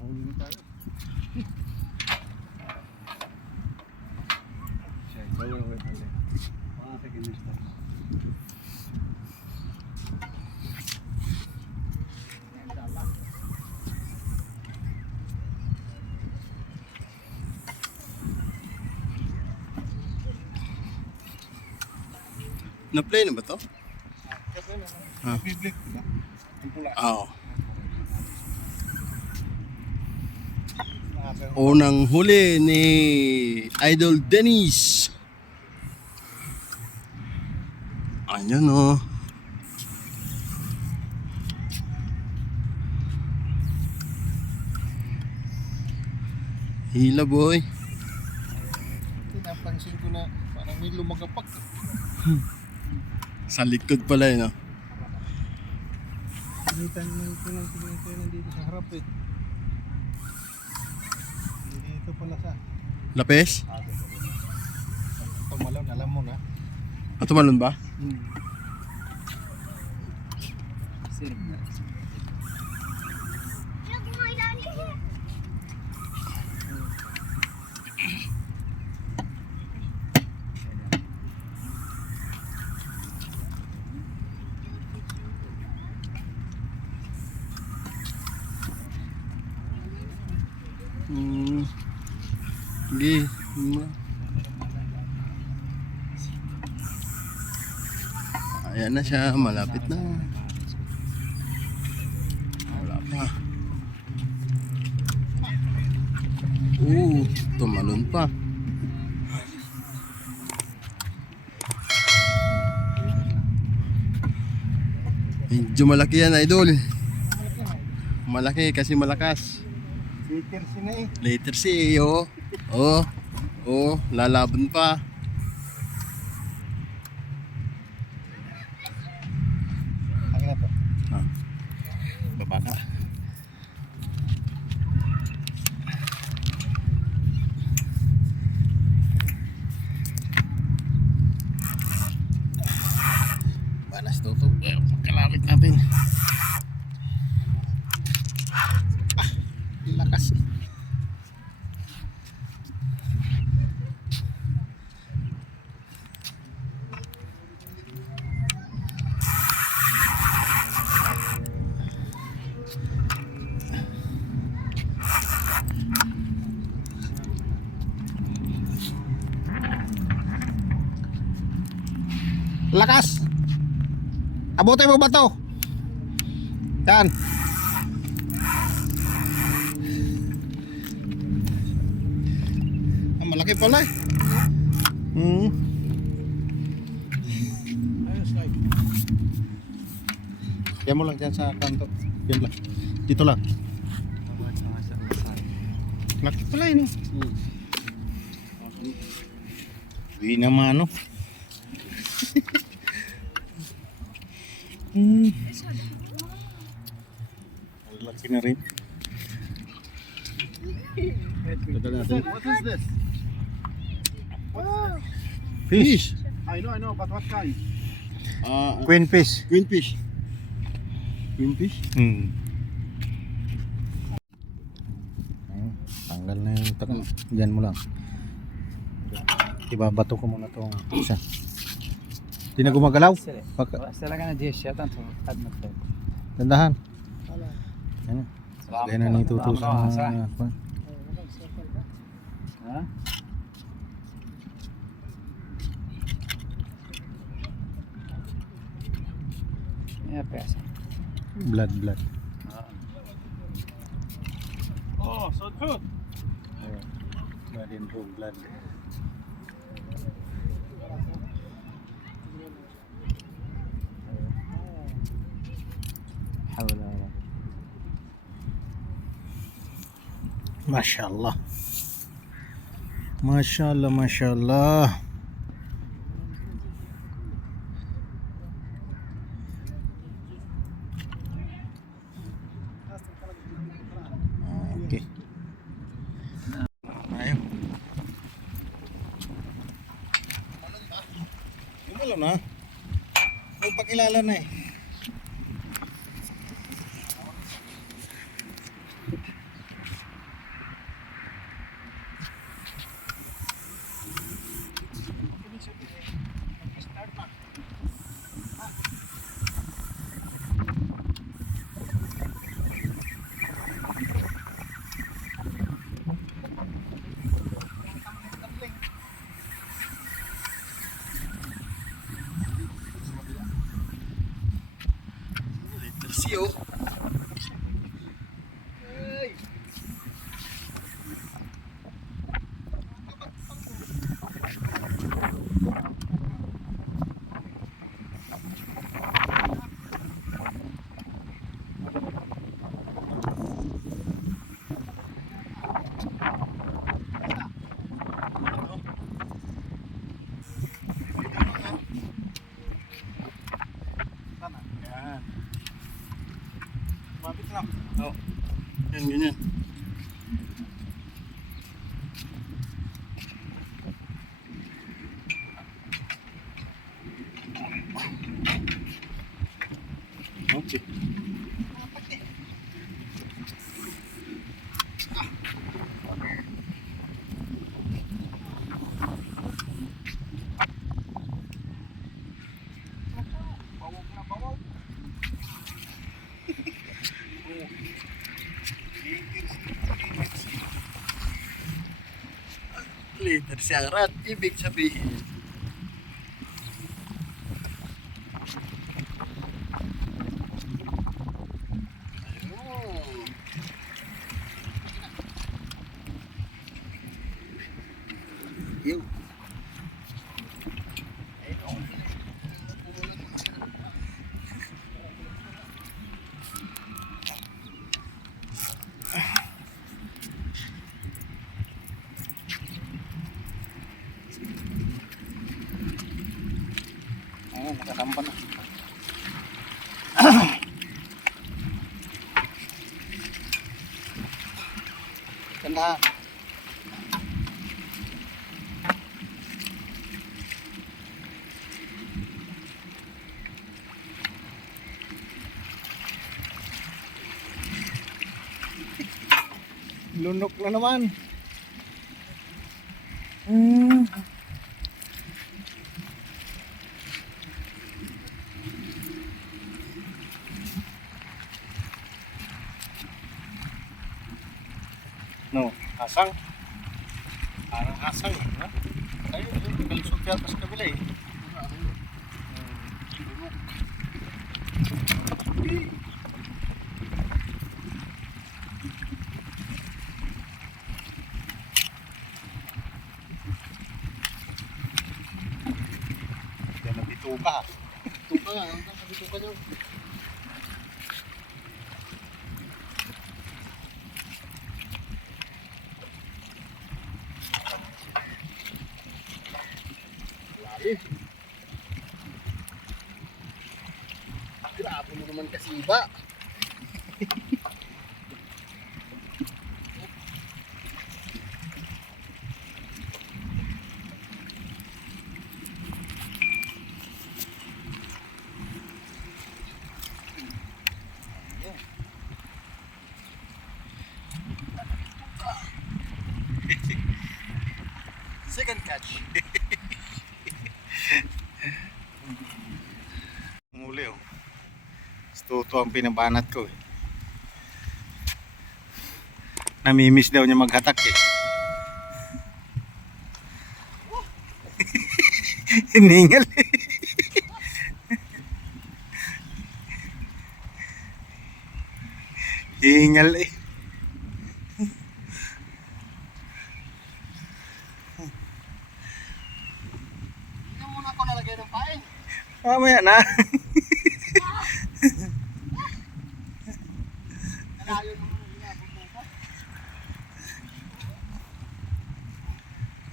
Huli na tayo. Siya, bawa na wait huli. Mga takinista. Na-play na ba to? Ah. Biblik. Ang pula. Oo. Unang huli ni Idol Dennis. Ayan o. Hila boy. Napansin ko na parang may lumagapak. Sa likod pala yun o. Pinitan ko nandito sa harap eh. Dito pala sa Lapes? tumalon, alam mo na. At tumalon ba? Sige. Ayan na siya, malapit na. Wala pa. Tumalon pa. Medyo malaki yan, idol. Malaki kasi malakas. Later na eh. Later C, oh. Lalaban pa. Akin na to. Baba ka. Balas tutup. Magkalamit natin. Lakas. Lakas! Abutin mo ba to? Yan. Malaki pala eh. Yan mo lang dyan sa kanto. Yan lang. Dito lang. Laki pala yun. Hindi naman ano. Laki na rin. What is this? Fish. I know, but what kind? Queen fish. Green fish. Green fish? Tanggal na yung takang. Diyan mo lang. Ibabato ko muna itong isa. Hindi na gumagalaw. Dandahan. Yan. Lagay na nang tutusan na. Blood. Oh, so good. Blood in room, blood. Mashallah. Mashallah. Okay. Ayaw. Gumalaw na. Magpakilala na eh. Yan, ganyan. Okay. Liter syarat, ibig sabihin. Ayun. Yun. Ayun, nakasamba na. Ganda. Lunok na naman. No, asang. Parang asang, ha? Ayun, kalusot yata sa kabila eh. Yan ang bituka. Bituka nga, ang bituka niyo. Grabe mo naman kasi iba. Second catch. Muli oh. Ito ang pinabanat ko eh. Namimiss daw niya maghatak eh. Hiningal eh. Hingal eh. Hindi muna ako nalagay ng pain. Mamaya na.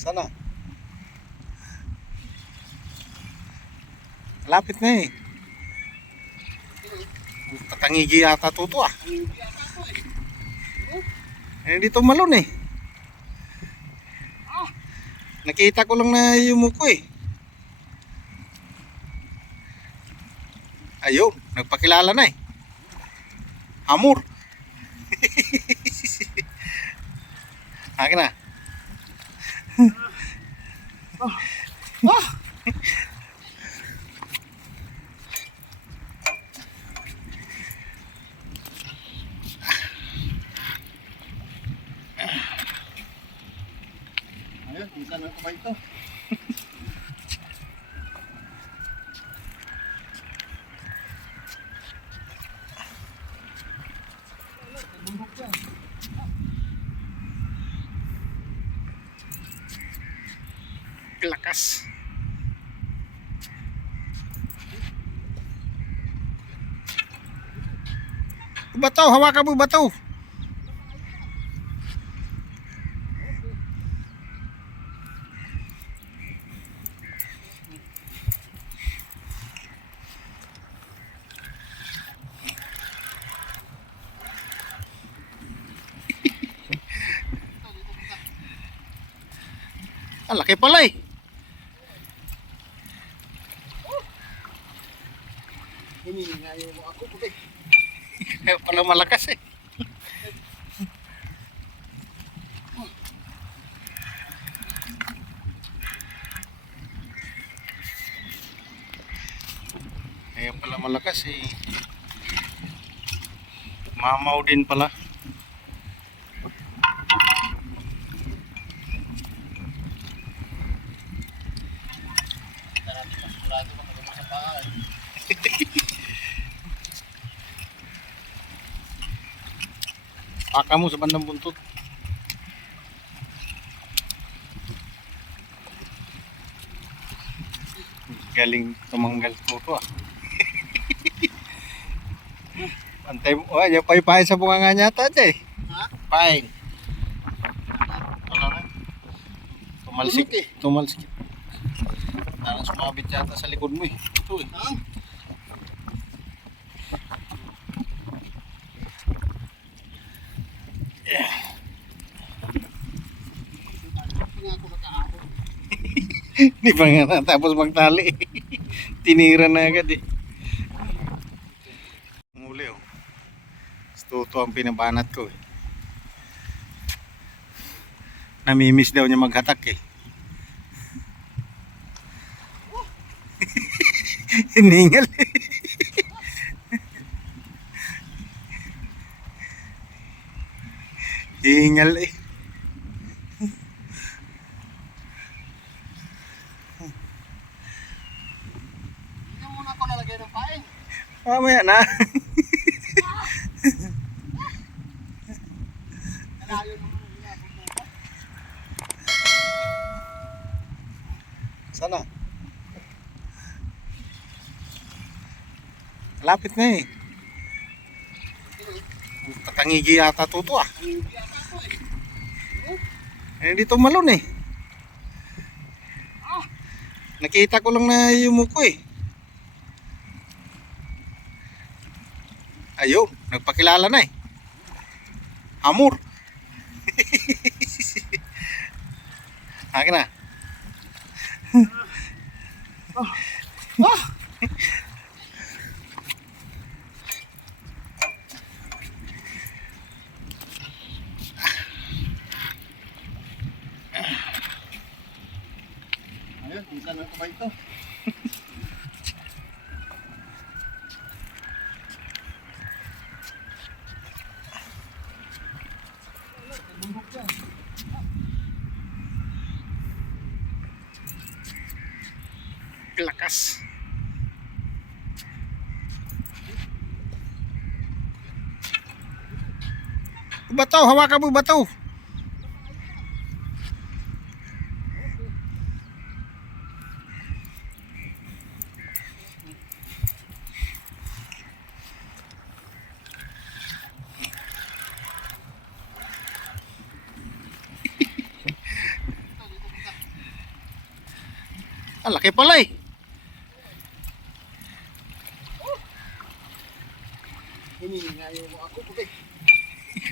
Sana. Lapit na eh. Tatangigi yata to ah. Eh dito malon eh. Nakita ko lang na yung muko eh. Ayun, nagpakilala na eh. Hamur. Akin na. Ayun, isa na ba ito? Lakas. Bato, hawakan mo bato. Ah, laki pala eh. Hiningayo mo ako, puti. Kaya pala malakas eh. Kaya pala malakas eh. Mamaw din pala. Paka mo sa bandang buntot. Galing tumanggal tuto ah. Antay mo, oh, yung pay-pay sa bunganga niya ata dyan eh. Ha? Pay. Wala na. Tumalsik eh. Tumalsik. Parang sumabit yata sa likod mo eh. Ito eh. Ha? Nga ako nakaabot. Di pa nga natapos magtali. Tinira na agad eh. Muli oh. Tuto ang pinabanat ko eh. Namimiss daw niya maghatak eh. Hiningal eh. Hingal eh. Hindi muna ako nalagay ng pain. Mamaya na. Nalayo naman ang inabot na ito. Sana. Lapit na eh. Tatangigi yata tuto ah. Hindi ata ako eh. Eh, dito malon eh. Nakita ko lang na yung muko eh. Ayun, nagpakilala na eh. Hamur. Akin na. Ayun, minsan lang ba ito? Lakas. Bataw, hawakan mo bataw. Ah, laki pala eh. Hiningayo mo ako, puti.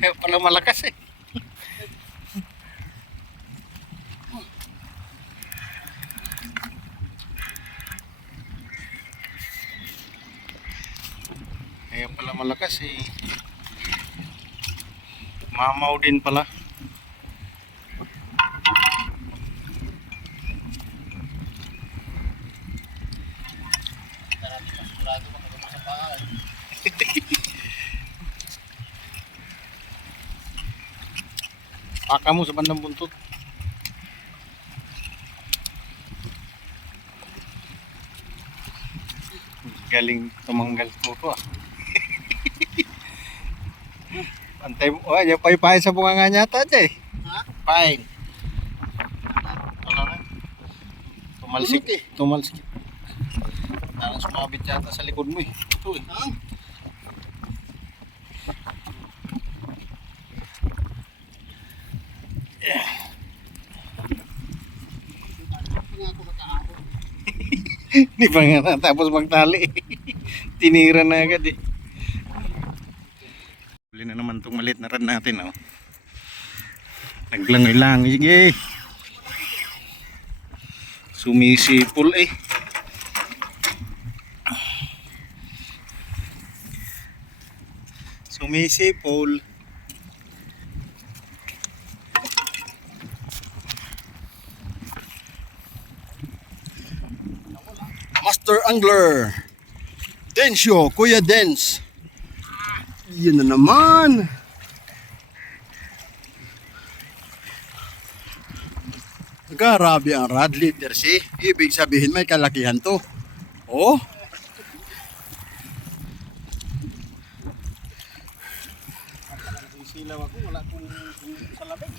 Kaya pala malakas eh. Kaya pala malakas eh. Mamaw din pala. Sigurado ka pag sa paa eh. Paka mo sa bandang buntot. Galing tumanggal tuto ah. Antay mo, oh, yung pay-pay sa bunganga niya ata dyan eh. Ha? Pay. Wala na. Tumalsik eh. Tumalsik. Parang sumabit yata sa likod mo eh. Ito eh. Ha? Nga ako nakaabot. Di pa nga natapos magtali. Tinira na agad eh. Huli na naman itong maliit na rad natin oh. Naglangoy lang. Sige. Sumisipol eh. Sumisipol. Master Angler Densyo, Kuya Dens. Yun na naman. Grabe ang rod literacy. Ibig sabihin may kalakihan to. Oh. Silaw ako, wala kong sa labig.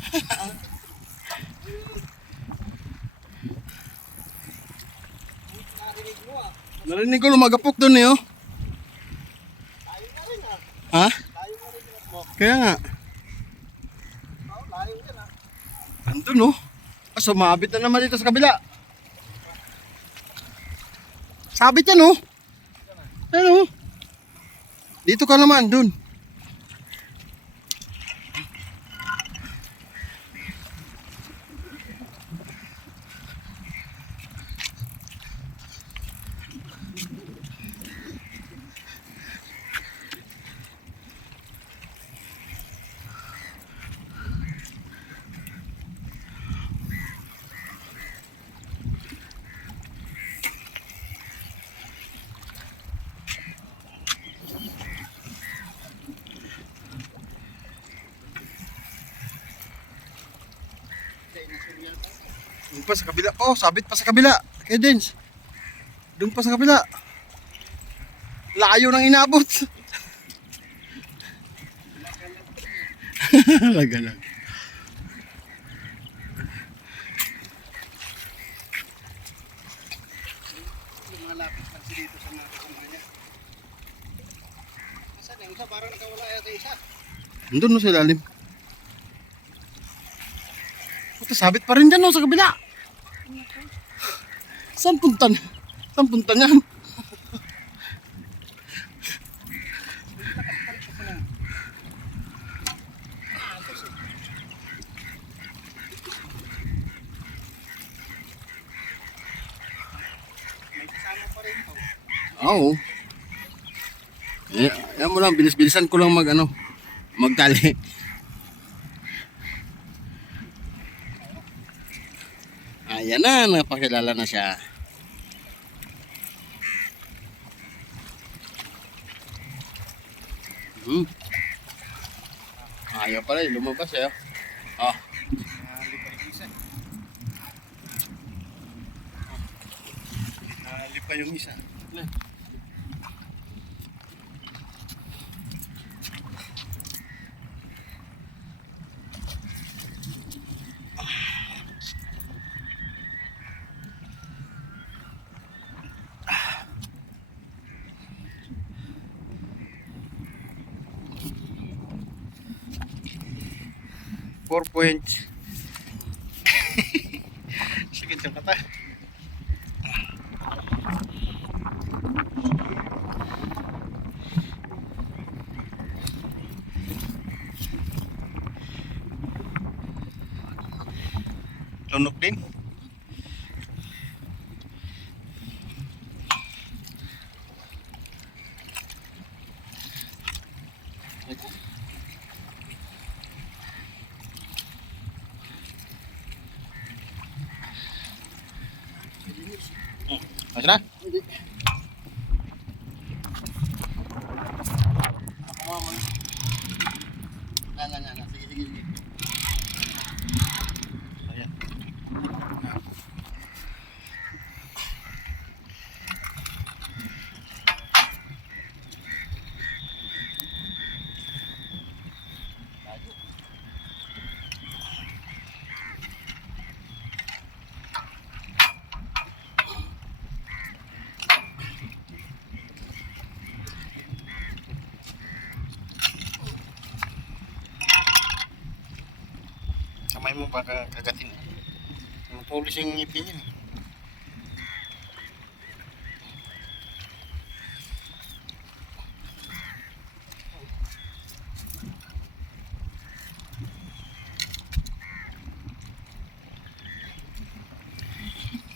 Narinig ko lumagapok doon eh oh. Layo na rin ah. Ha? Layo na rin yung smoke. Kaya nga. Oo, layo yan ah. Andun oh. Sumabit na naman dito sa kabila. Sabit yan oh. Ano? Dito ka naman, dun. Doon pa sa kabila. Oh, sabit pa sa kabila. Kaya Dens. Doon pa sa kabila. Layo nang inabot. Lagalag. Lumalapit lang si dito sa mga kasama niya. Saan yung isa? Parang nakawala yata yung isa. Doon no sa ilalim. Puta, sabit pa rin dyan no sa kabila. Saan punta na? Saan punta niyan? May kasama pa rin to. Oo. Yan mo lang, bilis-bilisan ko lang magtali. Ayan na, napakilala na siya. Ayaw pala, lumabas eh. Oh. Nalip pa yung isa. Four point. Sige, dyan ka ta. Lunok din. Masya na? Ako mo. Na. Sige. Ayan. Kamay mo baka kagatin. Pulis yung ngipin yun.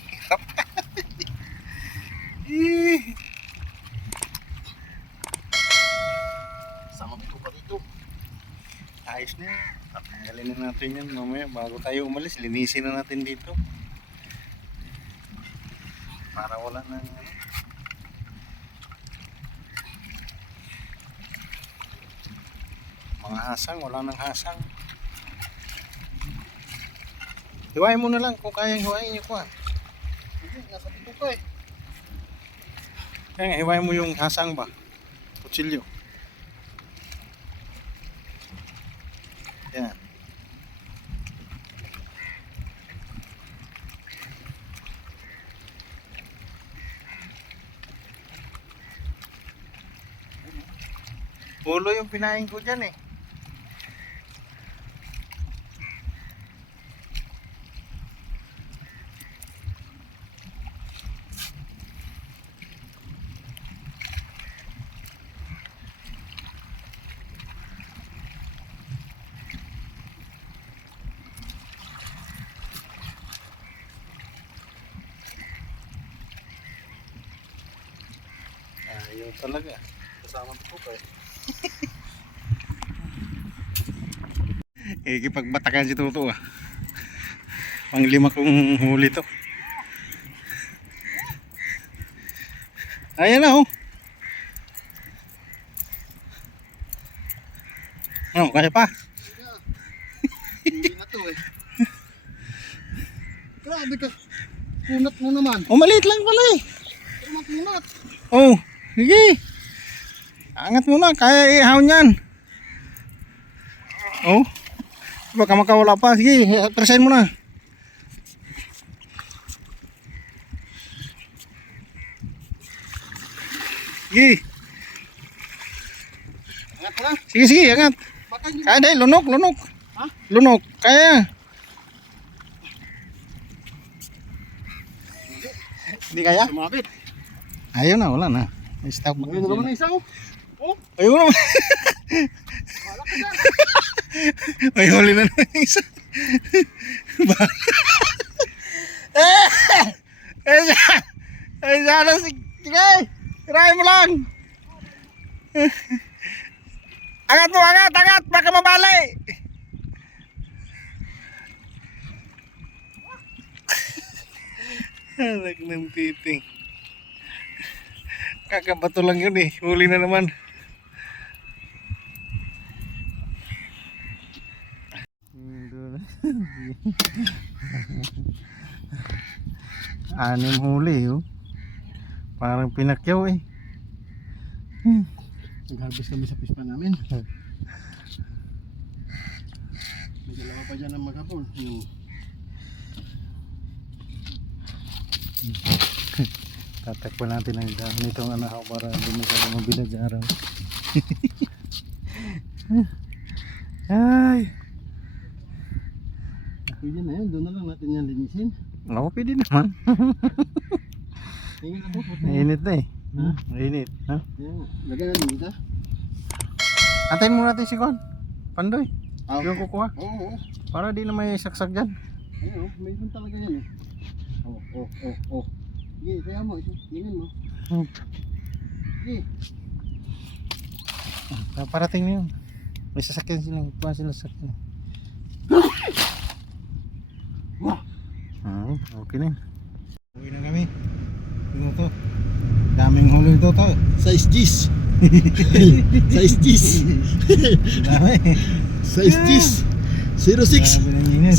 Hirap. Ayos na yan. Tatanggalin na natin yan mamaya bago tayo umalis. Linisin na natin dito. Para wala nang mga hasang, wala nang hasang. Hiwain mo na lang kung kayang hiwain yung kuhan. Hindi, nasa dito ko eh. Kaya nga, hiwain mo yung hasang ba? Kutsilyo. Yan. Ulo yung pinain ko dyan eh. Ayaw talaga. Kasama ko eh. Ikipagbatakan si Tuto ah. Pang-5 kong huli to. Ayan na oh. Oh, kaya pa. Hindi na to eh. Grabe ka. Kunat mo naman. Oh, maliit lang pala eh. Kunat. Oh, sige. Angat mo na, kaya ihaw niyan. Oh. Baka makawala pa. Sige, trasain mo na. Sige. Angat mo na. Sige, sige, angat. Baka hindi. Kaya dahil, lunok, lunok. Ha? Lunok, kaya. Hindi kaya? Sumabit. Ayaw na, wala na. Stop mo. Ayun naman na isa oh. Oh, Ayaw na. wala ka dyan. May huli na naman yung isa. Sana sige. Tirahin mo lang. Angat mo, angat, angat. Baka mabali. Anak ng titing. Kakabato lang yun eh. Huli na naman. Anim huli oh. Parang pinakyaw eh. Nag-harvest kami sa pispa namin. May dalawa pa dyan ng maghapon. Yung Tatakpan natin ang ganitong anahaw para hindi masyadong mabilad sa araw. Ay. pwede na yun. Doon na lang natin yan linisin. Oo, pwede naman. Tingin ako. Mainit na eh. Ha? Mainit. Ha? Yan. Lagyan natin dito. Antayin muna natin si Kon. Pandoy. Ah, Yung kukuha. oo. Para di na may saksak dyan. Ayun, mayroon talaga yan eh. Oh. Sige, kaya mo. Tingin mo. Sige. Parating na yun. May sasakyan sila. Kuha sila sasakyan. Wah! Okay na yun. Uwi na kami. Ito to. Daming huli ito to. Size G's. Size G's. Dami. Size G's. 06. Grabe ng init.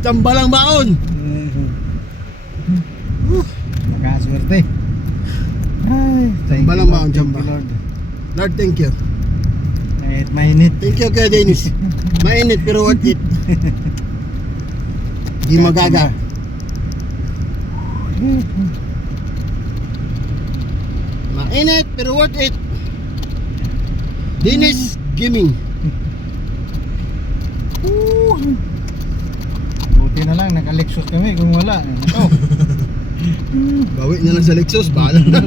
Tambalang baon. Makaswerte. Ay, thank Balang you, baon, Lord. Thank Chamba. you, Lord. Lord, thank you. Kahit mainit. Thank you kay Dennis. Mainit pero worth it. Di magaga. Mainit pero worth it. Dennis Gaming. Buti na lang, naka-Lexus kami kung wala. Ito. Bawi na lang sa Lexus. Bahala na.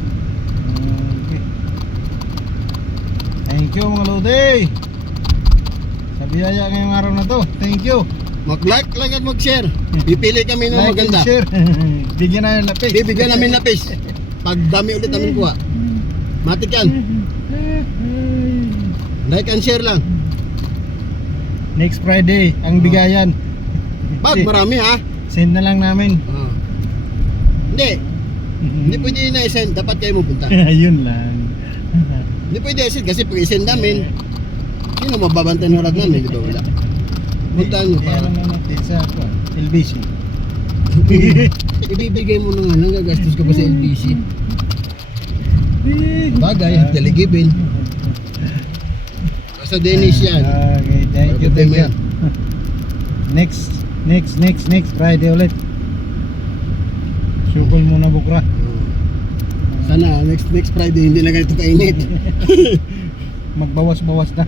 Okay. Thank you mga Lodi. Sa biyaya ngayong araw na to. Thank you. Mag-like lang at mag-share. Pipili kami ng Like and maganda. share. Bigyan na ng lapis. Bibigyan namin lapis. Pag dami ulit namin kuha. Matik yan. Like and share lang. Next Friday, ang bigayan. Bag, marami ha. Send na lang namin. Hindi. Hindi pwede yun na isend. Dapat kayo mapunta. Yun lang. Hindi pwede isend kasi pag isend namin, sino mababantay ng rad namin? Di ba wala? Puntaan nyo Kaya para. lang natin sa LBC. Ibibigay mo na nga lang, gagastos ka pa sa LBC. Bagay, taligibin. Basta Dennis yan. Okay, thank you, thank you. Next Friday ulit. Sukol muna bukra. Sana next Friday hindi na ganito kainit. Magbawas-bawas na.